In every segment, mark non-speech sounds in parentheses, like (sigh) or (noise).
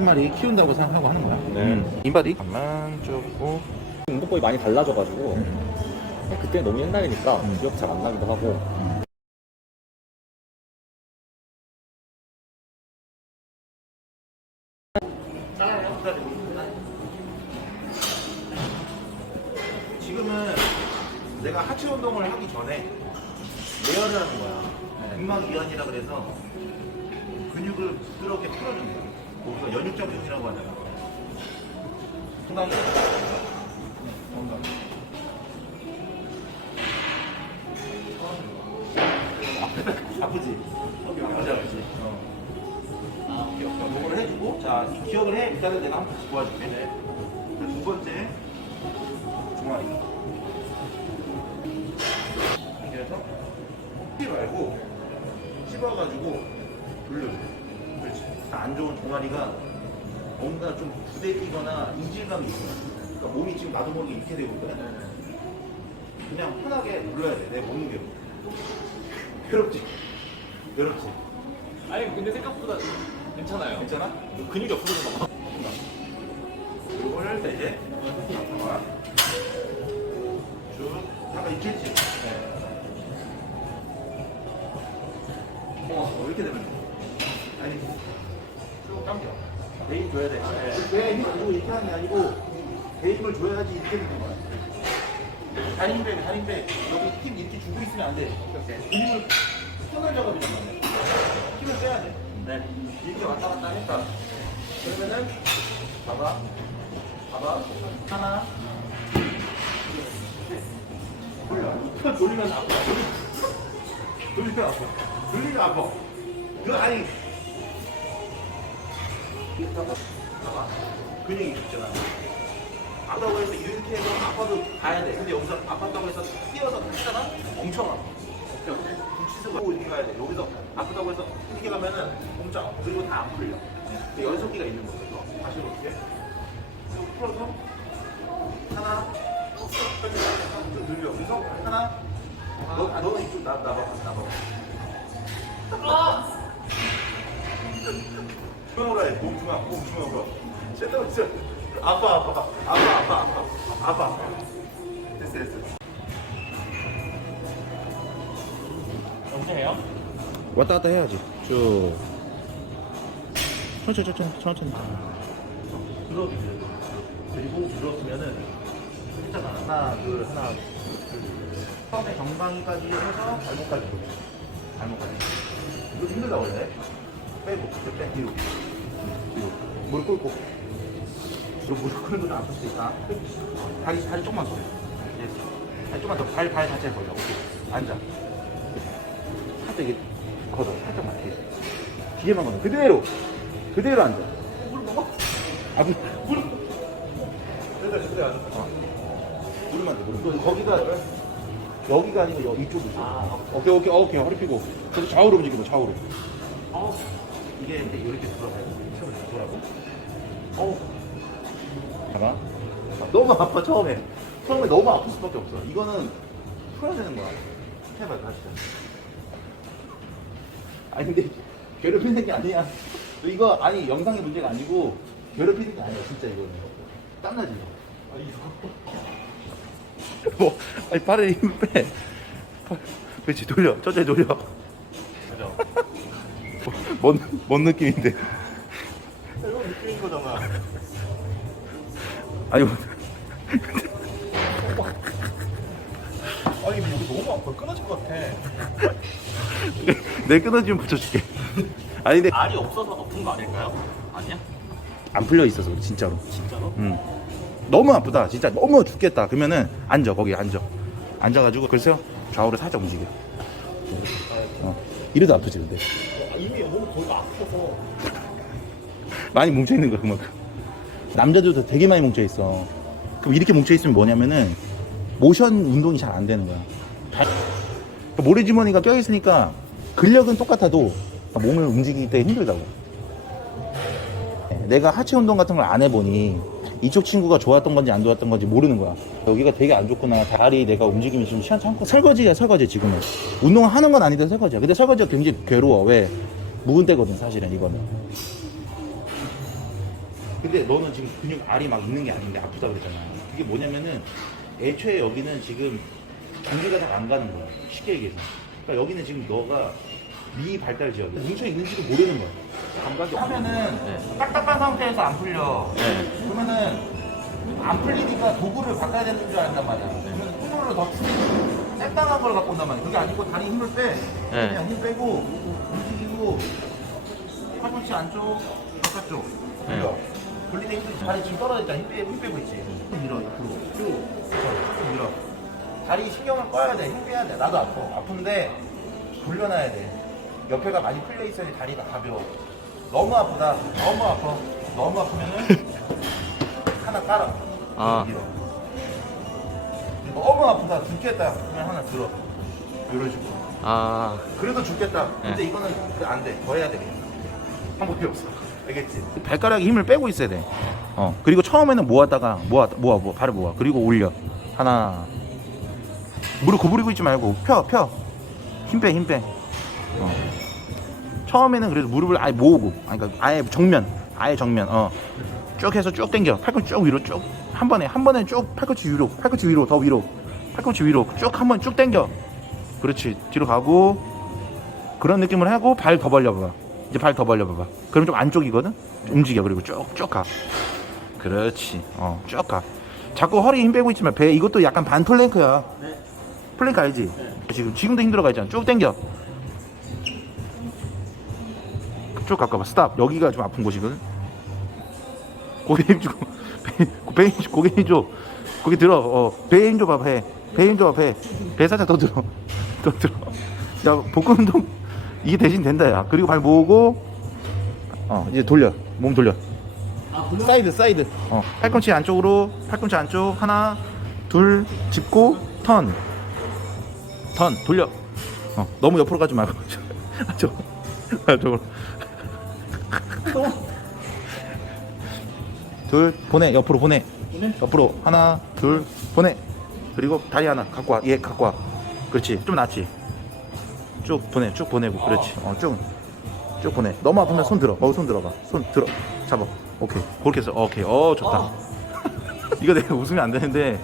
한 마리 키운다고 생각하고 하는 거야. 네. 음. 인바디 가만 쪼고 운동법이 많이 달라져가지고 그때 너무 옛날이니까 음. 기억 잘 안 나기도 하고 지금은 내가 하체 운동을 하기 전에 레어를 하는 거야. 근막 이완이라 그래서 근육을 부드럽게 풀어주는 거야. 거기서 연육적 운동이라고 하잖아. 건강해. 건강. 아프지? 맞아, 그지? 어. 요거를 해주고, 자, 기억을 해. 일단은 내가 한번 다시 도와줄게. 자, 두 번째, 종아리. 이렇게 해서, 피 말고, 씹어가지고, 돌려줘. 그렇지. 안 좋은 종아리가 뭔가 좀 부대끼거나 이질감이 있어. 그러니까 몸이 지금 나도 모르게 이렇게 되고 있거든. 그냥 편하게 눌러야 돼. 내 몸무게로. 괴롭지? 괴롭지? 아니 근데 생각보다 괜찮아요 괜찮아? 근육이 없어서 막 이걸 할때 이제 잠깐만 쭉 잠깐 있겠지? 어 이렇게 되면 돼. 힘 줘야 돼. 내 힘을 주고 이렇게 하는 게 아니고 내 힘을 줘야지 이렇게 되는 거야. 힘 빼. 여기 힘 이렇게 주고 있으면 안 돼. 힘을 손을 작업이란 말이야. 힘을 빼야 돼. 네. 이렇게 왔다 갔다 하니까 그러면은 봐봐. 봐봐. 하나. 돌려. 또 돌리면 아파. 돌리면 아파. 돌리면 아파. 그 아니. 봐봐. 근육이 있잖아. 아프다고 해서 이렇게 해서 아파도 가야 돼. 근데 여기서 아팠다고 해서 뛰어서? 멈춰. 북치수가 이렇게 가야 돼. 여기서 아프다고 해서 이렇게 가면은 멈춰. 그리고 다 안 풀려. 근데 연속기가 있는 거죠. 다시. 쭉 풀어서 하나 쭉 늘려. 그래서 하나 너, 아, 너는 이쪽 나, 나봐. 나봐. 중앙으로 해. 몸 중앙. 몸 중앙으로. 제대로 진짜. 아파 아파 아파 아파 아파 됐어 됐어. 언제 해요? 왔다 갔다 해야지. 쭉. 천천히 천천히 천천히. 들어주세요. 그리고 들었으면은 했잖아 하나 둘 하나 둘 처음에 정방까지 해서 발목까지 발목까지. 이거 힘들다 원래 빼고 이제 빼. 뒤로. 뒤로. 무릎 꿇고. 그리고 무릎 꿇는 것도 아플 수 있다. 다리 다리 조금만 더. 예. 다리 조금만 더발 발 자체 벌려. 오케이. 앉아. 살짝 이게 걷어. 살짝만 뒤에 기계만 걷어. 그대로. 그대로 앉아. 물 먹어? 아 물, 물 그대로 그대로 앉아. 어. 물만 돼 물만 거기가 여기가 아니고 여기 이쪽이죠 아 오케이. 오케이 오케이. 허리 피고. 그래서 좌우로 움직이고 좌우로 이게 이제 이렇게 돌아가야 돼 처음에 돌아고. 어우 봐봐 너무 아파 처음에. 처음에 너무 아플 수밖에 없어. 이거는 풀어야 되는 거야. 해봐 다시. 아니 근데 괴롭히는 게 아니야. 이거 아니 영상의 문제가 아니고 괴롭히는 게 아니야 진짜 이거는. 땀나지 뭐 아니 팔에 힘을 빼 그렇지 돌려. 천천히 돌려. 그죠 뭔, 뭔 느낌인데? 이거 느끼는 거잖아. 아니 뭐, 아니 근데 여기 너무 아파. 끊어질 것 같아. 내 끊어지면 붙여줄게. 아니 근데 알이 없어서 아픈 거 아닐까요? 아니야? 안 풀려 있어서 그래, 진짜로. 진짜로? 응. 너무 아프다. 진짜 너무 죽겠다. 그러면은 앉아 거기 앉아. 앉아가지고 글쎄요. 좌우로 살짝 움직여. 어. 이래도 아프지 근데. 아, 이미 너무 거기가 아파서. 많이 뭉쳐있는 거야 그만큼. 남자들도 되게 많이 뭉쳐있어. 그럼 이렇게 뭉쳐있으면 뭐냐면은 모션 운동이 잘 안 되는 거야. 발- 그러니까 모래주머니가 껴있으니까 근력은 똑같아도 몸을 움직이기 때 힘들다고. 네, 내가 하체 운동 같은 걸 안 해보니 이쪽 친구가 좋았던 건지 안 좋았던 건지 모르는 거야. 여기가 되게 안 좋구나. 다리 내가 움직이면 좀 시원찮고. 설거지야 설거지 지금은. 운동을 하는 건 아닌데 설거지야. 근데 설거지가 굉장히 괴로워. 왜? 묵은 때거든 사실은 이거는. 근데 너는 지금 근육 알이 막 있는 게 아닌데 아프다 그랬잖아. 그게 뭐냐면은 애초에 여기는 지금 경계가 잘 안 가는 거야. 쉽게 얘기해서. 그러니까 여기는 지금 너가 미 발달 지역이 뭉쳐 있는지도 모르는 거야. 감각이 하면은 딱딱한 상태에서 안 풀려. 그러면은 안 풀리니까 도구를 바꿔야 되는 줄 안단 말이야. 그러면 힘으로 더 땡땅한 걸 갖고 온단 말이야. 그게 아니고 다리 힘을 빼. 그냥 힘 빼고 움직이고 팔꿈치 안쪽, 바깥쪽. 밀어. 돌리는 힘 다리 지금 떨어졌다. 힘 빼고, 힘 빼고 있지. 힘 밀어, 앞으로. 쭉. 쭉 밀어. 다리 신경을 꺼야 돼. 힘 빼야 돼. 나도 아파. 아픈데 돌려놔야 돼. 옆에가 많이 풀려 있어야지 다리가 가벼워. 너무 아프다. 너무 아파. 너무 아프면은 (laughs) 하나 깔아. 아. 밀어. 너무 아프다. 죽겠다. 그러면 하나 들어. 이런 식으로. 아, 그래도 죽겠다. 근데 네. 이거는 그안 돼. 더 해야 돼. 방법이 없어. 알겠지? 발가락에 힘을 빼고 있어야 돼. 어. 그리고 처음에는 모았다가 모아 모아 모아 발을 모아. 그리고 올려. 하나. 무릎 구부리고 있지 말고 펴 펴. 힘 빼, 힘 빼. 어. 처음에는 그래도 무릎을 아예 모으고, 아니, 그러니까 아예 정면, 아예 정면, 어. 쭉 해서 쭉 당겨. 팔꿈치 쭉 위로 쭉. 한 번에, 한 번에 쭉 팔꿈치 위로, 팔꿈치 위로, 더 위로. 팔꿈치 위로 쭉 한 번 쭉 당겨. 그렇지. 뒤로 가고, 그런 느낌을 하고, 발 더 벌려봐봐. 이제 발 더 벌려봐봐. 그럼 좀 안쪽이거든? 움직여. 그리고 쭉, 쭉 가. 그렇지. 어, 쭉 가. 자꾸 허리 힘 빼고 있지만 배, 이것도 약간 반 플랭크야. 플랭크 알지? 지금, 지금도 힘들어가 있잖아. 쭉 당겨. 쭉 가까워. 스탑. 여기가 좀 아픈 곳이거든? 고개 힘 주고, 배, 배 힘, 주- 고개 힘 줘. 고개 들어. 어, 배에 힘 줘봐, 배. 배에 힘 줘봐, 배. 배 살짝 더 들어. (laughs) 더 들어. 야, 복근 운동, 이게 대신 된다, 야. 그리고 발 모으고, 어, 이제 돌려. 몸 돌려. 사이드, 사이드. 어, 팔꿈치 안쪽으로, 팔꿈치 안쪽, 하나, 둘, 짚고, 턴. 턴, 돌려. 어, 너무 옆으로 가지 말고. (laughs) 저, 저쪽 둘 보내. 옆으로 보내. 옆으로. 하나 둘 보내. 그리고 다리 하나. 갖고 와얘 갖고 와. 그렇지. 좀 낫지? 쭉 보내. 쭉 보내고. 그렇지. 어쭉쭉 보내. 너무 아프면 손 들어. 어손 들어봐. 손 들어. 잡아. 오케이. 그렇게 해서. 오케이. 어 좋다. (laughs) 이거 내가 웃으면 안 되는데.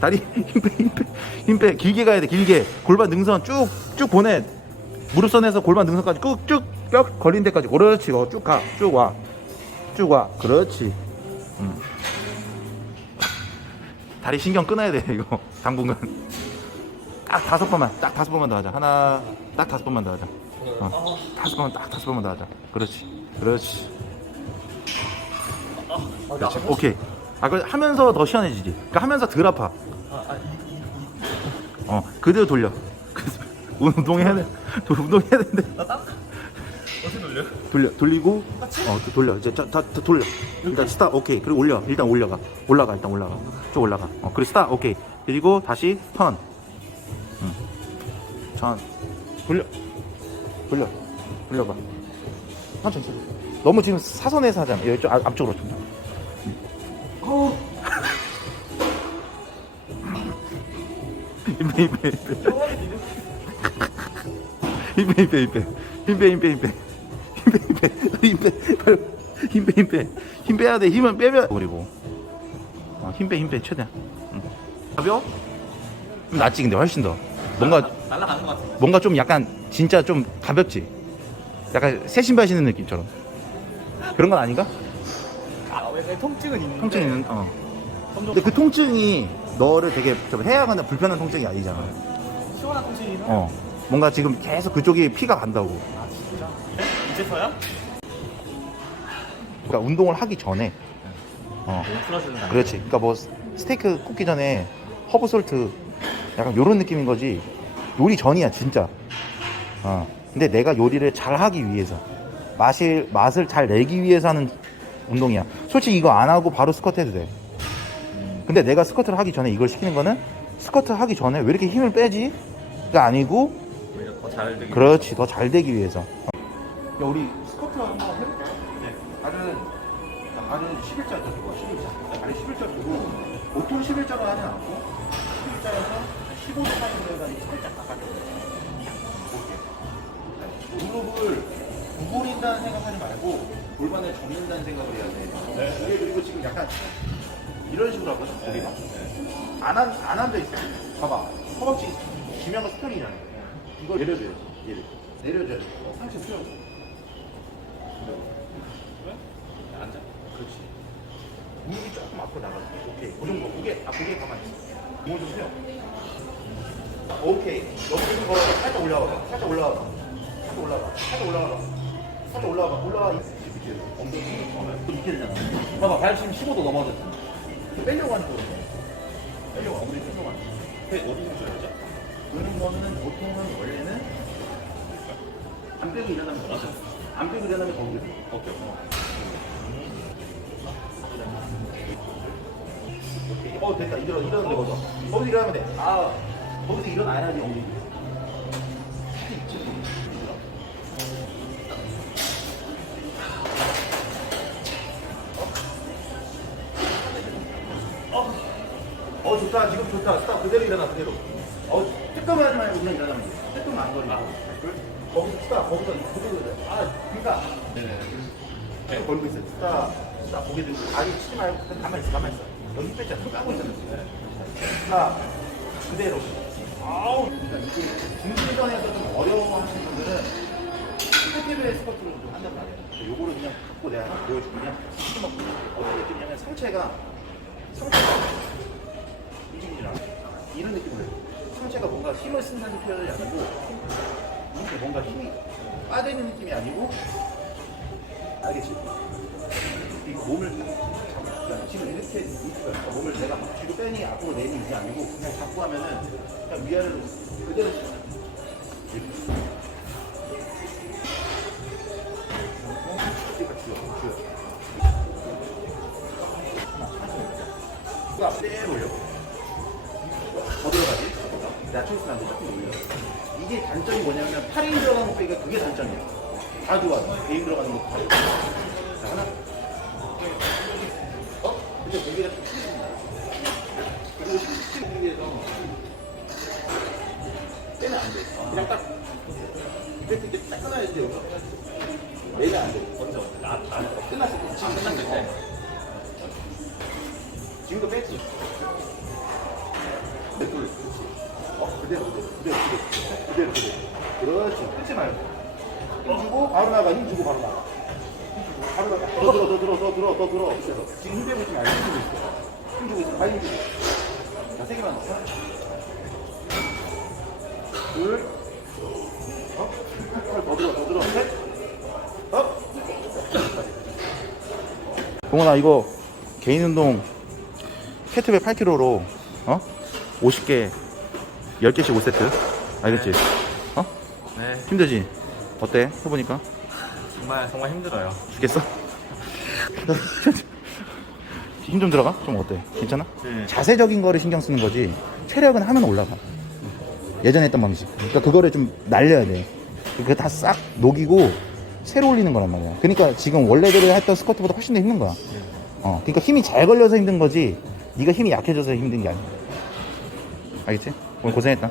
다리 힘빼 힘빼 힘빼. 길게 가야 돼 길게. 골반 능선 쭉쭉 보내. 무릎선에서 골반 능선까지 쭉쭉 뼈 걸린 데까지 그렇지 어, 쭉가 쭉 와 쭉 와. 그렇지. 음. 다리 신경 끊어야 돼, (laughs) 이거. 당분간. 딱 다섯 번만, 딱 다섯 번만 더 하자. 하나, 딱 다섯 번만 더 하자. 어. 다섯 번만, 딱 다섯 번만 더 하자. 그렇지. 그렇지. 그렇지. 오케이. 아, 그 하면서 더 시원해지지. 그러니까 하면서 덜 아파. 어, 그대로 돌려. 그래서 (laughs) 운동 해야 돼. 운동 해야 되는데. 돌려? 돌려 돌리고? 어또 돌려. 이제 자, 다, 다 돌려. 일단 스탑 오케이. 그리고 올려. 일단 올라가. 올라가 일단 올라가. 쭉 올라가. 어 그리고 스탑 오케이. 그리고 다시 턴. 응. 턴. 돌려. 돌려. 돌려봐. 천천히. 너무 지금 사선에서 하잖아. 여기 좀 앞- 앞쪽으로 좀. 힘빼 힘빼 힘빼 힘빼 힘빼 힘빼 힘빼 힘빼 힘빼 힘 빼 힘 빼 힘 빼 힘 빼 힘 빼야 돼 힘은 빼면 그리고 어, 힘 빼 힘 빼 최대한 응. 가벼워? 좀 낫지 근데 훨씬 더 뭔가 날아가는 것 같아. 뭔가 좀 약간 진짜 좀 가볍지 약간 새 신발 신는 느낌처럼 그런 건 아닌가? 아, 왜, 왜 통증은 있는데. 통증 있는 어 근데 그 통증이 너를 되게 좀 해야하는 불편한 통증이 아니잖아 시원한 통증이 어 뭔가 지금 계속 그쪽에 피가 간다고 아? 이제서야? 그러니까 운동을 하기 전에 어 풀어주는 거 그렇지. 그러니까 뭐 스테이크 굽기 전에 허브 솔트 약간 요런 느낌인 거지. 요리 전이야 진짜. 어. 근데 내가 요리를 잘 하기 위해서 맛을 맛을 잘 내기 위해서 하는 운동이야. 솔직히 이거 안 하고 바로 스쿼트 해도 돼. 근데 내가 스쿼트를 하기 전에 이걸 시키는 거는 스쿼트 하기 전에 왜 이렇게 힘을 빼지? 가 아니고 오히려 더잘 되게. 그렇지 더 잘 되기 위해서. 야 우리 스쿼트 한번 해볼까요? 네. 발은 자, 발은 11자 주고 11자. 발에 11자 주고 보통 11자로 하지 않고 11자에서 15도 사이로 해가지고 살짝. 이렇게. 무릎을 구부린다는 생각하지 말고 골반을 접는다는 생각을 해야 돼. 네. 이게 그리고 지금 약간 이런 식으로 하거든. 우리가 안, 안, 안 앉아 있어. 봐봐. 허벅지 지면과 스편이잖아. 이걸 내려줘야지. 얘를 내려줘야 돼. 어, 상체 수영. 앉아. 그렇지. 무릎이 조금 앞으로 나가지. 오케이. 그 정도. 무게, 아, 무게 가만히 있어. 몸을 좀 세워. 오케이. 좀 걸어서 살짝 올라와봐. 살짝 올라와봐. 살짝 올라와봐. 살짝 올라와봐. 살짝 올라와봐. 올라와. 밑에. 엉덩이 좀 밑에 되잖아. 봐봐. 발 지금 15도 넘어졌어. 빼려고 하는 거거든. 빼려고. 엉덩이 빼려고 하는 거. 배 어디 힘줘야죠? 그런 거는 보통은 원래는 안 빼고 일어나면 거죠. 안 빼고 일어나면 거기로. 오케이. 오케이. 어 됐다. 일어나 일어나 돼 거기서 거기서 일어나면 돼아 거기서 일어나야지 엉덩이 어? 어 좋다. 지금 좋다. 스탑 그대로 일어나 그대로. 어 뜨끔만 하지 말고 그냥 일어나면 돼. 뜨끔 안 거리고 거기서 스탑 거기서 일어나 아 그러니까 네네. 계속 걸고 있어. 스타, 스타 고개 들고 다리 치지 말고 그냥 가만히 있어, 가만히 있어. 여기 뺐잖아. 까고 있잖아. 스타 그대로. 아우. 그러니까 이게 중심선에서 좀 어려워하시는 분들은 스태티브의 스쿼트를 좀 한단 말이에요. 요거를 그냥 갖고 내가 하나 없고 어떤 느낌이냐면 상체가 상체가 움직이지 않아. 이런 느낌을. 상체가 뭔가 힘을 쓴다는 표현이 아니고 이렇게 뭔가 힘이 빠져있는 느낌이 아니고 알겠지? 이 몸을 지금 이렇게 있어요. 몸을 내가 막 뒤로 빼니 앞으로 내니 이게 아니고 그냥 잡고 하면은 그냥 위아래로 그대로 단점이 뭐냐면 팔이 들어가는 거 빼기가 그게 단점이야. 다 좋아. 개인 들어가는 거. 자, 하나. 어? 근데 무게가 좀 크진다. 그리고 실질 무게에서 빼면 안 돼. 그냥 딱 이렇게 이렇게 딱 끊어야 돼. 여기서. 매면 안 돼. 먼저. 아, 아. 끝났을 때. 지금 끝났을 때. 지금도 뺐지. 그대로, 그대로, 그대로, 그대로, 그대로, 그대로. 그렇지. 끊지 말고. 힘주고, 바로 나가, 힘주고, 바로 나가. 바로 나가. 더 들어, 더 들어, 더 들어, 더 들어. 그래서 지금 힘 빼고 있지 말고, 힘주고 있어. 힘주고 있어, 발 힘주고. 자, 세 개만 넣어. 둘, 어? 더 들어, 더 들어. 셋, 어? 동원아, 이거 개인 운동 캐트벨 8kg로 어? 50개 10개씩 5세트 알겠지? 어? 네. 힘들지? 어때? 해보니까? 정말 정말 힘들어요. 죽겠어? (laughs) 힘 좀 들어가? 좀 어때? 괜찮아? 네. 자세적인 거를 신경 쓰는 거지 체력은 하면 올라가 예전에 했던 방식 그러니까 그거를 좀 날려야 돼 그거 다 싹 녹이고 새로 올리는 거란 말이야 그러니까 지금 원래대로 했던 스쿼트보다 훨씬 더 힘든 거야 어, 그러니까 힘이 잘 걸려서 힘든 거지 네가 힘이 약해져서 힘든 게 아니야 알겠지? 오늘 고생했다